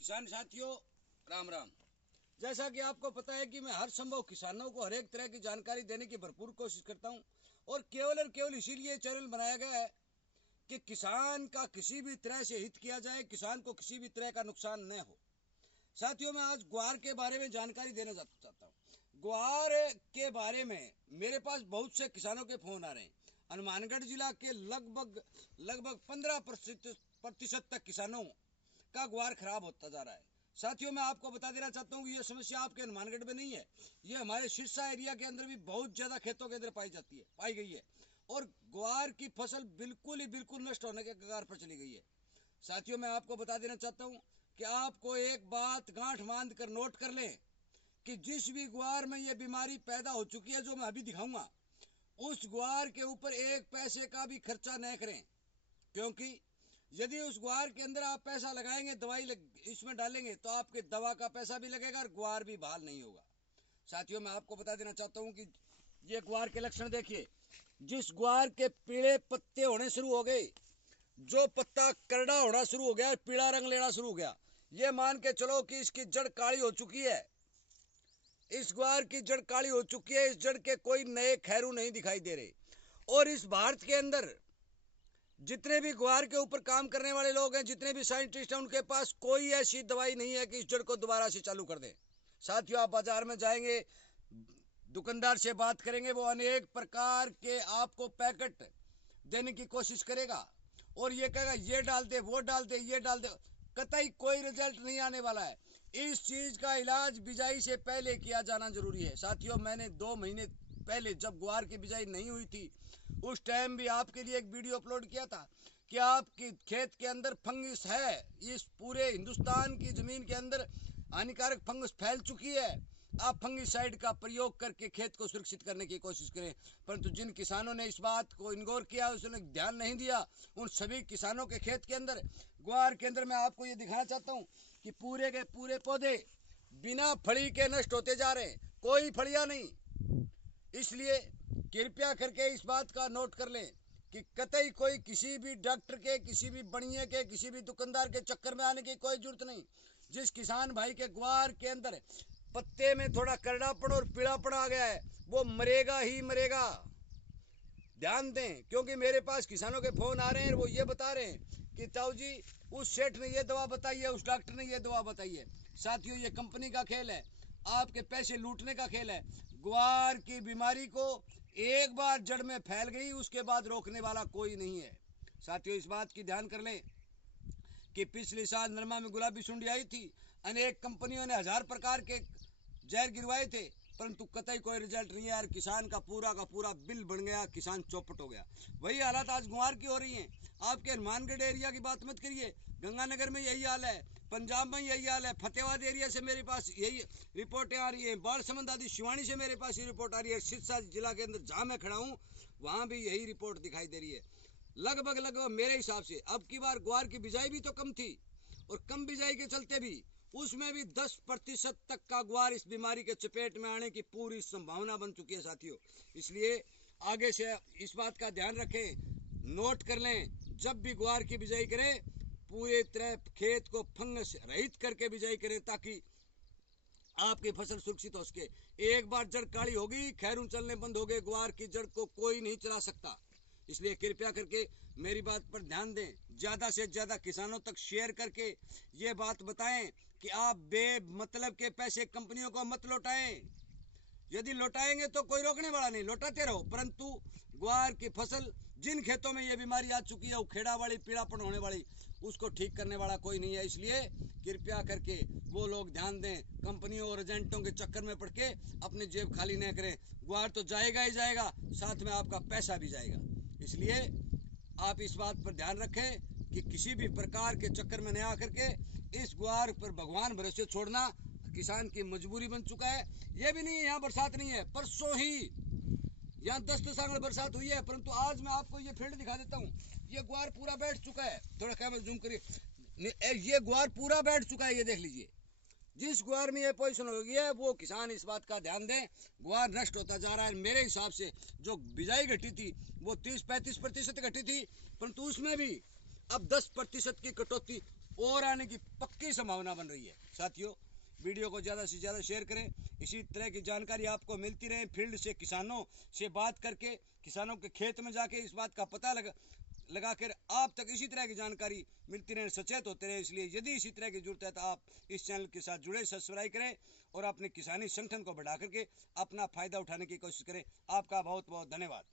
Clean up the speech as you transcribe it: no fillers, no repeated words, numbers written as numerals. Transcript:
किसान साथियों, राम राम। जैसा कि आपको पता है कि मैं हर संभव किसानों को हर एक तरह की जानकारी देने की भरपूर कोशिश करता हूं और केवल इसीलिए चैनल बनाया गया है कि किसान का किसी भी तरह से हित किया जाए, किसान को किसी भी तरह का नुकसान न हो। साथियों, मैं आज ग्वार के बारे में जानकारी देना चाहता हूँ। ग्वार के बारे में मेरे पास बहुत से किसानों के फोन आ रहे हैं। हनुमानगढ़ जिला के लगभग 15% तक किसानों का ग्वार खराब होता जा रहा है। साथियों, मैं आपको बता देना चाहता हूँ कि यह समस्या आपके हनुमानगढ़ में नहीं है, ये हमारे सिरसा एरिया के अंदर भी बहुत ज़्यादा खेतों के अंदर पाई गई है और ग्वार की फसल बिल्कुल नष्ट होने के कगार पर चली गई है। साथियों, मैं आपको बता देना चाहता हूँ कि आपको एक बात गांठ बांध कर नोट कर लें कि जिस भी ग्वार में ये बीमारी पैदा हो चुकी है, जो मैं अभी दिखाऊंगा, उस ग्वार के ऊपर एक पैसे का भी खर्चा न करें, क्योंकि यदि उस ग्वार के अंदर आप पैसा लगाएंगे, दवाई इसमें डालेंगे, तो आपके दवा का पैसा भी लगेगा और ग्वार भी बहाल नहीं होगा। साथियों, मैं आपको बता देना चाहता हूं कि ये ग्वार के लक्षण देखिए। जिस ग्वार के पीले पत्ते होने शुरू हो गए, जो पत्ता करड़ा होना शुरू हो गया, पीला रंग लेना शुरू हो गया, ये मान के चलो कि इसकी जड़ काली हो चुकी है। इस ग्वार की जड़ काली हो चुकी है, इस जड़ के कोई नए खैरू नहीं दिखाई दे रहे। और इस भारत के अंदर जितने भी ग्वार के ऊपर काम करने वाले लोग हैं, जितने भी साइंटिस्ट हैं, उनके पास कोई ऐसी दवाई नहीं है कि इस जड़ को दोबारा से चालू कर दें। साथियों, आप बाजार में जाएंगे, दुकानदार से बात करेंगे, वो अनेक प्रकार के आपको पैकेट देने की कोशिश करेगा और ये कहेगा ये डाल दे, वो डाल दे, ये डाल दे, कतई कोई रिजल्ट नहीं आने वाला है। इस चीज का इलाज बिजाई से पहले किया जाना जरूरी है। साथियों, मैंने 2 महीने पहले जब ग्वार की बिजाई नहीं हुई थी, उस टाइम भी आपके लिए एक वीडियो अपलोड किया था कि आपकी खेत के अंदर फंगस है। इस पूरे हिंदुस्तान की जमीन के अंदर हानिकारक फंगस फैल चुकी है। आप फंगिसाइड का प्रयोग करके खेत को सुरक्षित करने की कोशिश करें। परंतु जिन किसानों ने इस बात को इग्नोर किया, उसने ध्यान नहीं दिया, उन सभी किसानों के खेत के अंदर, ग्वार के अंदर, मैं आपको ये दिखाना चाहता हूँ कि पूरे के पूरे पौधे बिना फली के नष्ट होते जा रहे हैं, कोई फलियां नहीं। इसलिए कृपया करके इस बात का नोट कर लें कि कतई कोई किसी भी डॉक्टर के, किसी भी बनिए के, किसी भी दुकानदार के चक्कर में आने की कोई जरूरत नहीं। जिस किसान भाई के ग्वार के अंदर पत्ते में थोड़ा करड़ापन और पीलापन आ गया है, वो मरेगा ही मरेगा। ध्यान दें, क्योंकि मेरे पास किसानों के फोन आ रहे हैं, वो ये बता रहे हैं कि ताऊ जी, उस सेठ ने ये दवा बताई है, उस डॉक्टर ने ये दवा बताई है। साथियों, ये कंपनी का खेल है, आपके पैसे लूटने का खेल है। ग्वार की बीमारी को एक बार जड़ में फैल गई, उसके बाद रोकने वाला कोई नहीं है। साथियों, इस बात की ध्यान कर लें कि पिछले साल नरमा में गुलाबी सुंडी आई थी, अनेक कंपनियों ने 1000 प्रकार के जहर गिरवाए थे, परंतु कतई कोई रिजल्ट नहीं है यार। किसान का पूरा बिल बन गया, किसान चौपट हो गया। वही हालत आज ग्वार की हो रही है। आपके हनुमानगढ़ एरिया की बात मत करिए, गंगानगर में यही हाल है, पंजाब में यही हाल है, फतेहाबाद एरिया से मेरे पास यही रिपोर्टें आ रही है, बाढ़समंद आदि शिवानी से मेरे पास ये रिपोर्ट आ रही है, सिरसा जिला के अंदर जहाँ मैं खड़ा हूँ वहाँ भी यही रिपोर्ट दिखाई दे रही है। लगभग मेरे हिसाब से अब की बार ग्वार की बिजाई भी तो कम थी, और कम बिजाई के चलते भी उसमें भी 10% तक का ग्वार इस बीमारी के चपेट में आने की पूरी संभावना बन चुकी है। साथियों, इसलिए आगे से इस बात का ध्यान रखें, नोट कर लें, जब भी ग्वार की बिजाई करें, पूरे तरह खेत को फंगस रहित करके बिजाई करें, ताकि आपकी फसल सुरक्षित हो सके। एक बार जड़ काली होगी, खैरू चलने बंद हो गए, ग्वार की जड़ को कोई नहीं चला सकता। इसलिए कृपया करके मेरी बात पर ध्यान दें, ज़्यादा से ज़्यादा किसानों तक शेयर करके ये बात बताएं कि आप बेमतलब के पैसे कंपनियों को मत लौटाएं। यदि लौटाएंगे तो कोई रोकने वाला नहीं, लौटाते रहो, परंतु ग्वार की फसल जिन खेतों में ये बीमारी आ चुकी है, वो खेड़ा वाली, पीड़ापन होने वाली, उसको ठीक करने वाला कोई नहीं है। इसलिए कृपया करके वो लोग ध्यान दें, कंपनियों और एजेंटों के चक्कर में पड़ के अपनी जेब खाली न करें। ग्वार तो जाएगा ही जाएगा, साथ में आपका पैसा भी जाएगा। इसलिए आप इस बात पर ध्यान रखें कि किसी भी प्रकार के चक्कर में न आकर के इस ग्वार पर भगवान भरोसे छोड़ना किसान की मजबूरी बन चुका है। ये भी नहीं है यहाँ बरसात नहीं है, परसों ही यहाँ 10 सांगड़ बरसात हुई है, परंतु आज मैं आपको ये फील्ड दिखा देता हूँ। ये ग्वार पूरा बैठ चुका है, थोड़ा कैमरा जूम करिए, ये ग्वार पूरा बैठ चुका है, ये देख लीजिए। जिस ग्वार में ये पोजीशन हो गई है, वो किसान इस बात का ध्यान दें, ग्वार नष्ट होता जा रहा है। मेरे हिसाब से जो बिजाई घटी थी वो 30-35% घटी थी, परंतु उसमें भी अब 10% की कटौती और आने की पक्की संभावना बन रही है। साथियों, वीडियो को ज़्यादा से ज़्यादा शेयर करें। इसी तरह की जानकारी आपको मिलती रहे। फील्ड से किसानों से बात करके, किसानों के खेत में जाके इस बात का पता लगा कर आप तक इसी तरह की जानकारी मिलती रहे, सचेत होते रहे। इसलिए यदि इसी तरह की जरूरत है तो आप इस चैनल के साथ जुड़े, सब्सक्राइब करें और अपने किसानी संगठन को बढ़ा करके अपना फ़ायदा उठाने की कोशिश करें। आपका बहुत बहुत धन्यवाद।